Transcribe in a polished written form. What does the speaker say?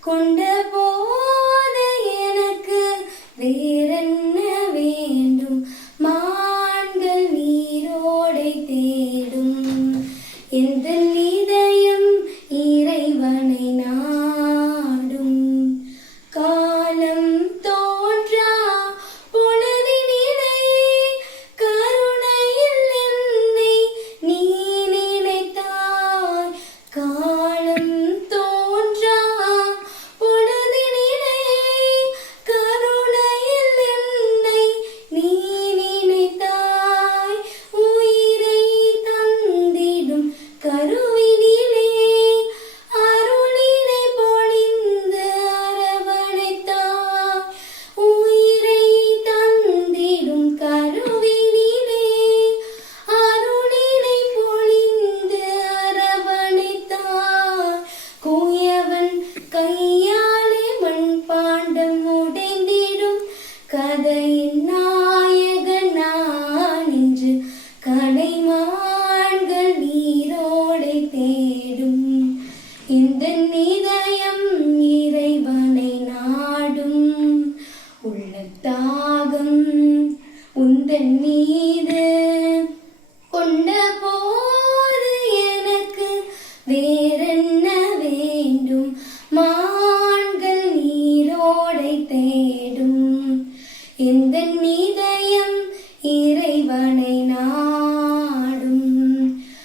கொண்ட போது எனக்கு வேறென்ன வேண்டும்? மான்கள் நீரோடை தேடும். எந்த இதயம் இறைவனை நாடும். காலம் தோன்றா பொழுதினிலே கருணையில் என்னை நீ நினைத்தாய். காலம் தோன்றா பொழுதினிலே கருணையில் என்னை நீ நினைத்தாய். உயிரை தந்திடும் கருவினிலே அருளினை பொழிந்து அரவணைத்தாய். உயிரை தந்திடும் கருவினிலே அருளினை பொழிந்து அரவணைத்தாய். குயவன் கையாலே மண்பாண்டம் உடைந்திடும் கதையின் நாயகன் நான் இன்று. கலைமான்கள் நீரோடை தேடும். இந்த இதயம் இறைவனை நாடும். உள்ளத்தாகம் உந்தன் மீது கொண்ட போது எனக்கு